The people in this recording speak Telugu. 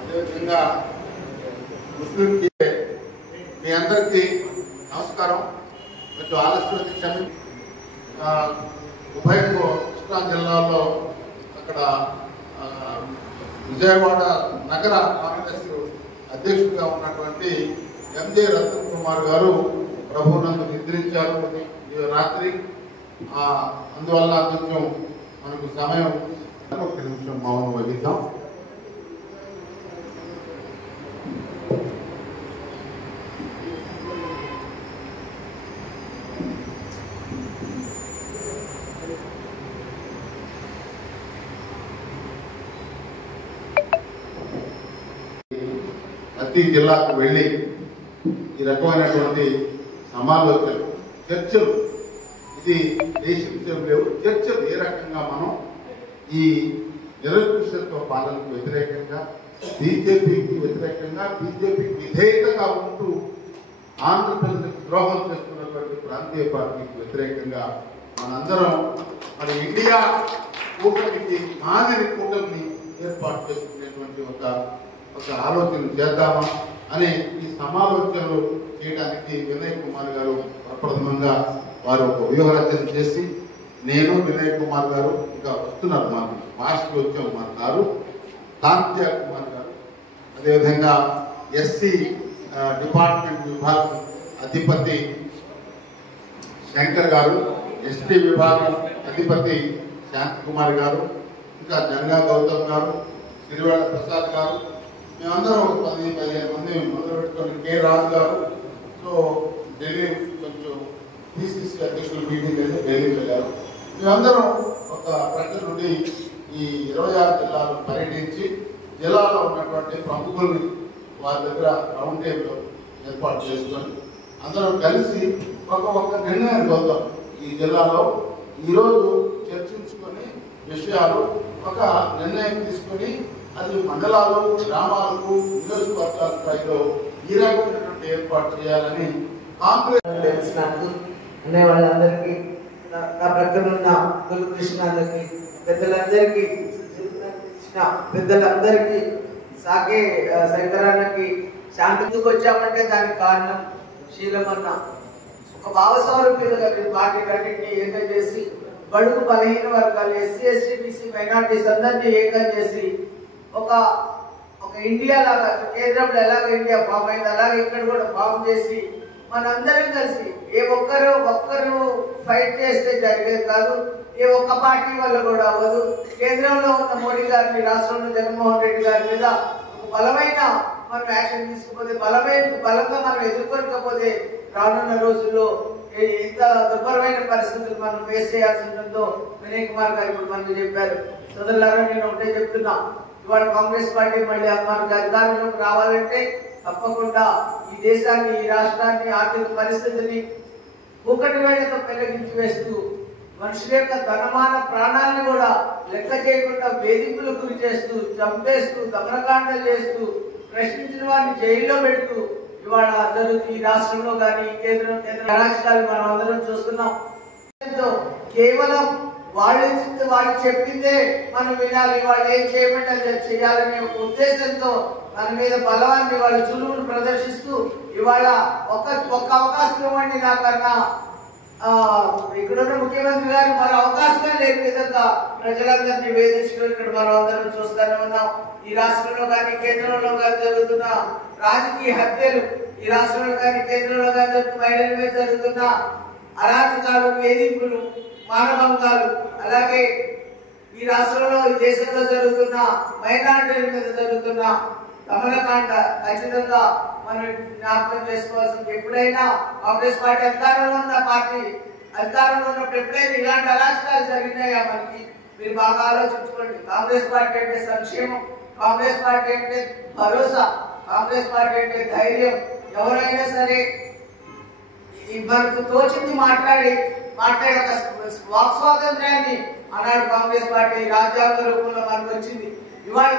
అదేవిధంగా ముస్లిం మీ అందరికీ నమస్కారం. కొంచెం ఆలస్యం క్షమి. ఉభయ కృష్ణా జిల్లాలో అక్కడ విజయవాడ నగర కాంగ్రెస్ అధ్యక్షుడిగా ఉన్నటువంటి ఎంజే రతన్ కుమార్ గారు ప్రభువునందు నిద్రించారు రాత్రి. అందువల్ల కొంచెం మనకు సమయం ఒక నిమిషం మౌనం వహిద్దాం. ప్రతి జిల్లాకు వెళ్ళి ఈ రకమైనటువంటి సమాలోచనలు, చర్చలు, ఇది దేశం లేవు చర్చలు ఏ రకంగా మనం ఈ నిరంకుశత్వ పాలనకు వ్యతిరేకంగా, బీజేపీకి వ్యతిరేకంగా, బీజేపీకి విధేయతగా ఉంటూ ఆంధ్రప్రదేశ్కి ద్రోహం చేస్తున్నటువంటి ప్రాంతీయ పార్టీకి వ్యతిరేకంగా మనందరం మరి ఇండియా కూటమికి మాదిరి కూటమిని ఏర్పాటు చేసుకునేటువంటి ఒక ఆలోచన చేద్దామా అనే ఈ సమాలోచనలు చేయడానికి వినయ్ కుమార్ గారు ప్రప్రథమంగా వారు ఒక వ్యూహరచన చేసి, నేను వినయ్ కుమార్ గారు ఇంకా వస్తున్నారు, మాకు మాస్టర్ వచ్చాం మన గారు కాంత్య కుమార్ గారు, అదేవిధంగా ఎస్సీ డిపార్ట్మెంట్ విభాగం అధిపతి శంకర్ గారు, ఎస్టీ విభాగం అధిపతి శాంతి కుమార్ గారు, ఇంకా జంగా గౌతమ్ గారు, సిరివేళ ప్రసాద్ గారు, మేమందరం 10-15 మంది మొదలు పెట్టుకొని కె రాజు గారు. సో ఢిల్లీ కొంచెం పిసిసి అధ్యక్షులు మీటింగ్ అయితే ఢిల్లీ వెళ్ళారు. మేమందరం ఒక ప్రజల నుండి ఈ 26 జిల్లాలు పర్యటించి జిల్లాలో ఉన్నటువంటి ప్రముఖుల్ని వారి దగ్గర రౌండ్ టేబుల్ ఏర్పాటు చేసుకొని అందరం కలిసి ఒక నిర్ణయానికి వద్దాం. ఈ జిల్లాలో ఈరోజు చర్చించుకొని విషయాలు ఒక నిర్ణయం తీసుకొని అది మండలాలు, గ్రామాలకు, నియోజకవర్గాల స్థాయిలో ఈ రకమైనటువంటి ఏర్పాటు చేయాలని కాంగ్రెస్ అనే వాళ్ళందరికీ, నా ప్రక్కన ఉన్న కృష్ణ అందరికి, పెద్దలందరికీ, పెద్దలందరికీ, సాకే శంకరాన్నకి, శాంతికి వచ్చామంటే దానికి కారణం శీలమన్న ఒక భావస్వరూపిగా పార్టీ అన్నింటినీ ఏకం చేసి బడుగు బలహీన వర్గాలు, ఎస్సీ ఎస్టీ బీసీ మైనార్టీస్ అందరినీ ఏకం చేసి ఒక ఇండియా లాగా కేంద్రంలో ఎలాగ ఇండియా ఫామ్ అయింది అలాగే ఇక్కడ కూడా ఫామ్ చేసి మనందరం కలిసి ఒక్కరు ఫైట్ చేస్తే జరిగేది కాదు. ఏ ఒక్క పార్టీ వల్ల కూడా అవ్వదు. కేంద్రంలో ఉన్న మోడీ గారిని, రాష్ట్రంలో జగన్మోహన్ రెడ్డి గారి మీద బలమైన మనం యాక్షన్ తీసుకుపోతే, బలంగా మనం ఎదుర్కొనకపోతే రానున్న రోజుల్లో ఎంత దుర్భరమైన పరిస్థితులు మనం ఫేస్ చేయాల్సి ఉంటుందో వినయ్ కుమార్ గారు ఇప్పుడు మనకు చెప్పారు. సోదరులారా, నేను ఒకటే చెప్తున్నా, ఇవాళ కాంగ్రెస్ పార్టీ మళ్ళీ మనకు అధికారంలోకి రావాలంటే తప్పకుండా ఈ దేశాన్ని, ఈ రాష్ట్రాన్ని, ఆర్థిక పరిస్థితిని కూకటి వేళతో పెళ్లగించి వేస్తూ మనుషుల యొక్క ధనమాన ప్రాణాలను కూడా లెక్క చేయకుండా వేధింపులు గురి చేస్తూ, చంపేస్తూ, దమనకాండలు చేస్తూ, ప్రశ్నించిన వారిని జైల్లో పెడుతూ ఇవాళ జరుగుతుంది. ఈ రాష్ట్రంలో కానీ కేంద్ర రాష్ట్రాలు మనం అందరం చూస్తున్నాం. కేవలం వాళ్ళు చెప్పిందే మనం వినాలి, వాళ్ళు ఏం చేయమంటే అది చేయాలనే ఒక ఉద్దేశంతో మన మీద బలవాన్ని వాళ్ళు చులువును ప్రదర్శిస్తూ ఇవాళ ఒక్క అవకాశం ఇవ్వండి నాకన్నా ఇక్కడున్న ముఖ్యమంత్రి గారు మరో అవకాశమే లేని విధంగా ప్రజలందరినీ వేధించడం ఇక్కడ మనం అందరం చూస్తూనే ఉన్నాం. ఈ రాష్ట్రంలో కానీ కేంద్రంలో కానీ జరుగుతున్న రాజకీయ హత్యలు, ఈ రాష్ట్రంలో కానీ కేంద్రంలో కానీ జరుగుతున్న మహిళల మీద జరుగుతున్న అరాచకాలు, వేధింపులు, మానభంగాలు, అలాగే ఈ రాష్ట్రంలో, ఈ దేశంలో జరుగుతున్న మైనారిటీల మీద జరుగుతున్న దమనకాండ ఖచ్చితంగా మనం జ్ఞాపకం చేసుకోవాల్సింది. ఎప్పుడైనా కాంగ్రెస్ పార్టీ అధికారంలో ఉన్నప్పుడు ఎప్పుడైనా ఇలాంటి అరాచకాలు జరిగినాయా మనకి? మీరు బాగా ఆలోచించుకోండి. కాంగ్రెస్ పార్టీ అంటే సంక్షేమం, కాంగ్రెస్ పార్టీ అంటే భరోసా, కాంగ్రెస్ పార్టీ అంటే ధైర్యం. ఎవరైనా సరే మనకు తోచింది మాట్లాడే ఒక వాక్ స్వాతంత్ర్యాన్ని ఆనాడు కాంగ్రెస్ పార్టీ రాజ్యాంగ రూపంలో మనకు వచ్చింది. ఇవాళ